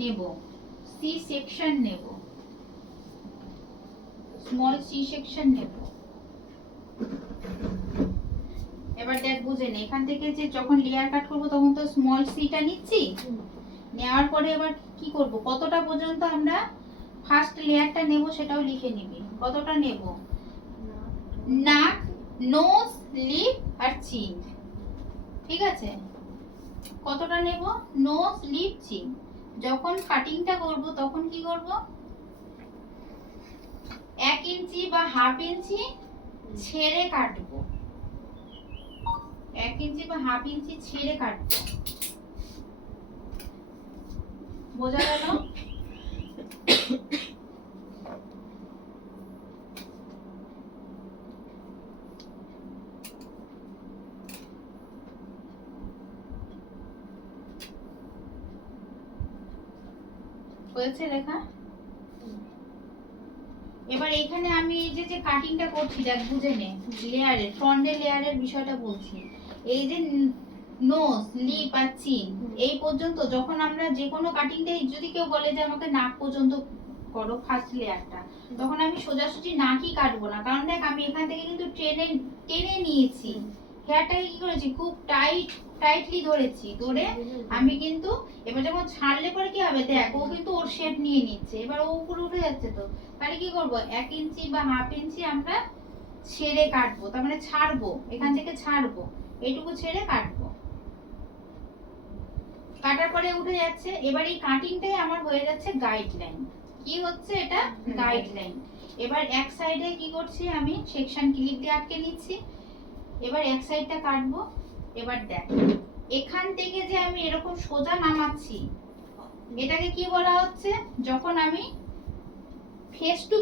নেব, C section নেব, small C section নেব। এবার দেখ বুঝে নে, এখান থেকে যে যখন লেয়ার কাট করব তখন তো স্মল সিটা নিচ্ছি, নেওয়ার পরে এবার কি করব, কতটা পর্যন্ত আমরা ফার্স্ট লেয়ারটা নেব সেটাও লিখে নিবি। কতটা নেব, নাক, নোজ, লিপ আর চিন, ঠিক আছে? কতটা নেব, নোজ, লিপ, চিন। যখন কাটিংটা করব তখন কি করব, 1 ইঞ্চি বা হাফ ইঞ্চি ছেড়ে কাটবো, 1 ইঞ্চি বা হাফ ইঞ্চি ছেড়ে কাটবো। বোঝা গেল? হয়েছে লেখা? এবার এখানে আমি এই যে কাটিংটা করছি দেখ বুঝে নে, লেয়ারের ফ্রন্টের লেয়ারের বিষয়টা বলছি। এই যে নোজ, লিপ আর চিন এই পর্যন্ত যখন আমরা যে কোনো কাটিংটাই যদি কেউ বলে যে আমাকে নাক পর্যন্ত করো ফার্স্ট লেয়ারটা, তখন আমি সোজাসুজি নাকই কাটবো না, কারণ দেখ আমি এখান থেকে কিন্তু টেনে নিয়েছি, হেয়ারটাকে কি করেছি খুব টাইটলি ধরেছি, ধরে আমি কিন্তু এবার যখন ছাড়লে পরে কি হবে, দেখ ও কিন্তু ওর শেপ নিয়ে নিচ্ছে, এবার ও উপরে উঠে যাচ্ছে, তো তাহলে কি করব, 1 ইঞ্চি বা হাফ ইঞ্চি আমরা ছেড়ে কাটবো, তার মানে ছাড়বো, এখান থেকে ছাড়বো, এইটুকু ছেড়ে কাটবো। কাটার পরে উঠে যাচ্ছে, এবার এই কাটিংটাই আমার হয়ে যাচ্ছে গাইডলাইন। কি হচ্ছে এটা, গাইডলাইন। এবার এক সাইডে কি করছি আমি, সেকশন ক্লিপ দিয়ে আটকে নিচ্ছি। এবার এক সাইডটা কাটবো। এবার দেখ এখান থেকে যে আমি এরকম সোজা নামাচ্ছি, এটাকে কি বলা হচ্ছে, যখন আমি ফেস টু